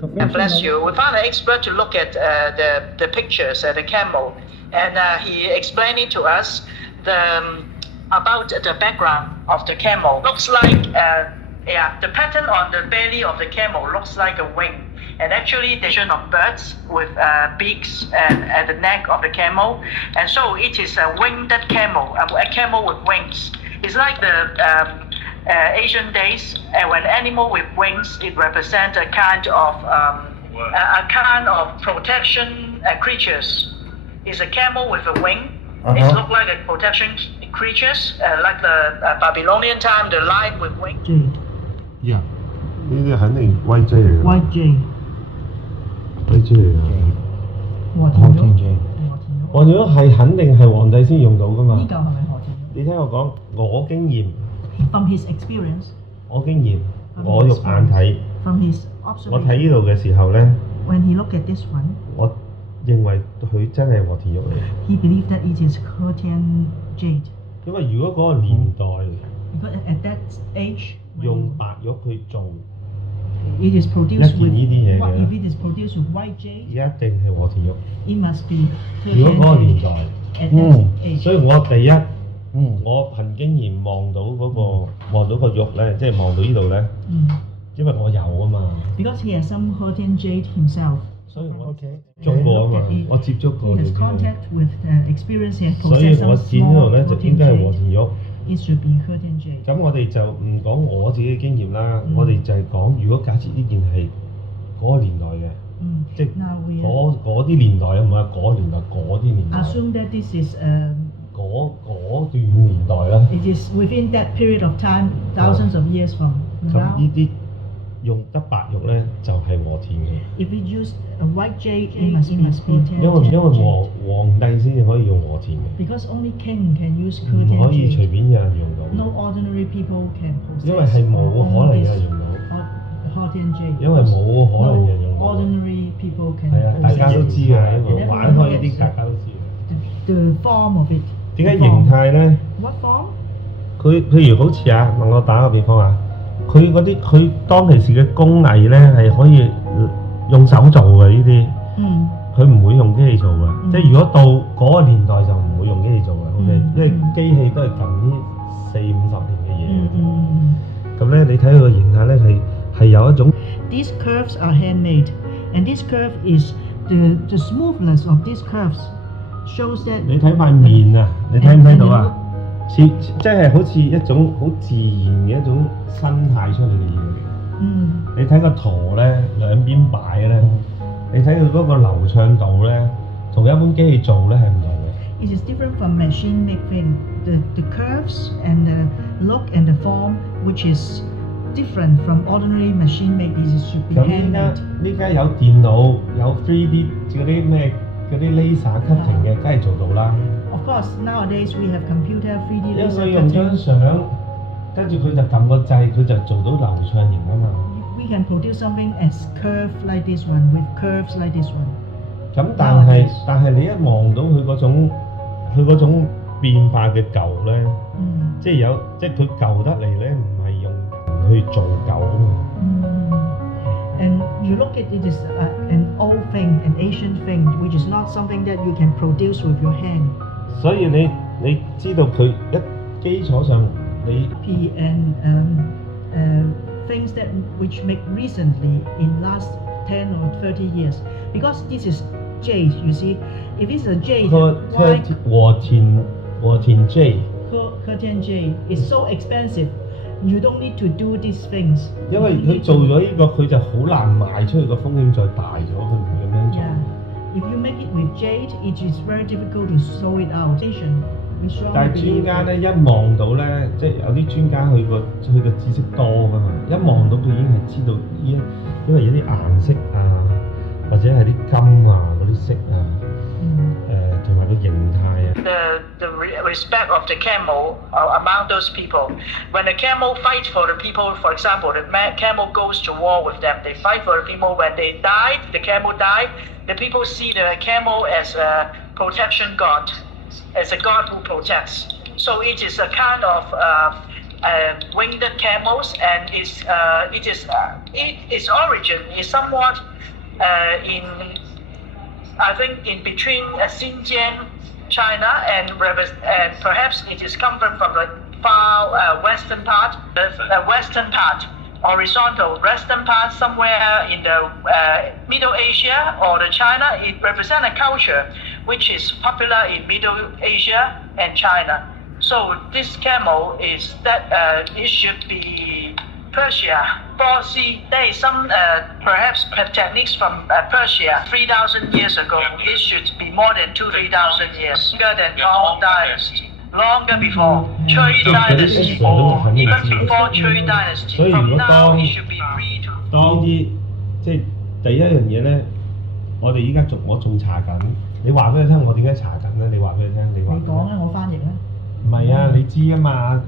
Bless you. We found an expert to look at the pictures of the camel, and he explained it to us about the background of the camel. Looks like the pattern on the belly of the camel looks like a wing, and actually the shape of birds with beaks and at the neck of the camel, and so it is a winged camel, a camel with wings. It's like the Asian days, and when animal with wings, it represents a kind of protection creatures. It's a camel with a wing. It looks like a protection creatures, like the Babylonian time, the lion with wings. Yeah，呢啲肯定威 J 嚟㗎。White Jade。威 J 嚟㗎。和田玉。和田玉係肯定係皇帝先用到㗎嘛。呢嚿係咪和田玉？你聽我講，我經驗。From his experience。我經驗，我肉眼睇。From his observation。我睇呢度嘅時候咧。When he looked at this one。我認為佢真係和田玉嚟。He believed that it is Curtian jade。因為如果嗰個年代。Because at that age。用白玉去做。It is produced with. 呢啲嘢嘅。If it is produced with white jade。一定係和田玉。It must be。如果嗰個年代。At that age。所以我第一。我憑經驗望到嗰個玉咧，即係望到呢度咧，因為我有啊嘛。Because he has some Curtian jade himself。所以我接觸過啊嘛，我接觸過。He has contact with experience and possess some small。所以我見呢度咧就應該係和田玉。It should be Curtian jade。咁我哋就唔講我自己嘅經驗啦，我哋就係講如果假設呢件係嗰個年代嘅，即係嗰啲年代啊，唔係嗰個年代嗰啲年代。Assume that this is嗰段年代啦。It is within that period of time, thousands of years from now。咁呢啲用得白玉咧，就係和田嘅。If we use a white jade, it must be Curtian。因為皇帝先至可以用和田嘅。Because only king can use Curtian jade。唔可以隨便有人用到。No ordinary people can possess。因為係冇可能有人用到。Curtian jade。因為冇可能有人用到。Ordinary people can。係啊，大家都知嘅，因為玩開呢啲大家都知嘅。The form of it。點解形態咧 ？What form？佢譬如好似啊，我打個比方啊，佢當其時嘅工藝咧係可以用手做嘅呢啲，佢唔會用機器做嘅。即係如果到嗰個年代就唔會用機器做嘅，OK，因為機器都係近呢40-50年嘅嘢。咁咧，你睇佢個形態咧係有一種。These curves are handmade, and this curve is the smoothness of these curves。Shows that 你睇塊面啊，你睇唔睇到啊？即係好似一種好自然嘅一種生態出嚟嘅嘢。你睇個圖咧，兩邊擺咧，你睇佢嗰個流暢度咧，同一般機器做咧係唔同嘅。It is different from machine making. The curves and the look and the form, which is different from ordinary machine making, it should be handmade. 咁呢家有電腦，有 3D 嗰啲咩？嗰啲 laser cutting 嘅，梗係做到啦。Of course, nowadays we have computer 3D laser cutting。因為用張相，跟住佢就撳個掣，佢就做到流暢型啊嘛。We can produce something as curved like this one, with curves like this one。咁但係你一望到佢嗰種變化嘅舊咧，即係佢舊得嚟咧，唔係用去做舊啊嘛。And you look at it as an old thing, an ancient thing, which is not something that you can produce with your hand. 所以你知道佢一基礎上你 and things that which make recently in last 10 or 30 years, because this is jade. You see, if it's a jade, white 和田 jade, Curtian jade is so expensive.You don't need to do these things。因為佢做咗呢個，佢就好難賣出去，個風險再大咗，佢唔會咁樣做。If you make it with jade, it is very difficult to sew it out。但係專家咧一望到咧，即係有啲專家佢個知識多㗎嘛，一望到佢已經係知道因為有啲顏色啊，或者係啲金啊嗰啲色啊，同埋個形態啊。The respect of the camel among those people. When the camel fight for the people, for example, the camel goes to war with them. They fight for the people. When they died, the camel died. The people see the camel as a protection god, as a god who protects. So it is a kind of winged camels, and its origin is somewhat in I think in between Xinjiang, China, and perhaps it is come from the far western part, the western part, horizontal western part, somewhere in the Middle Asia or the China. It represents a culture which is popular in Middle Asia and China. So this camel is that it should be Persia, Parsi. There is some perhaps techniques from Persia 3,000 years ago. It should be more than 3,000 years, longer than Tang Dynasty, longer before Chui Dynasty, or even before Chui Dynasty. 所以如 From 果 now 當 it should be free to. 當啲即係第一樣嘢咧，我哋依家我仲查緊。你話俾佢聽，我點解查緊咧？你話俾佢聽，你話。你講啦，我翻譯啦。唔係啊，你知啊嘛，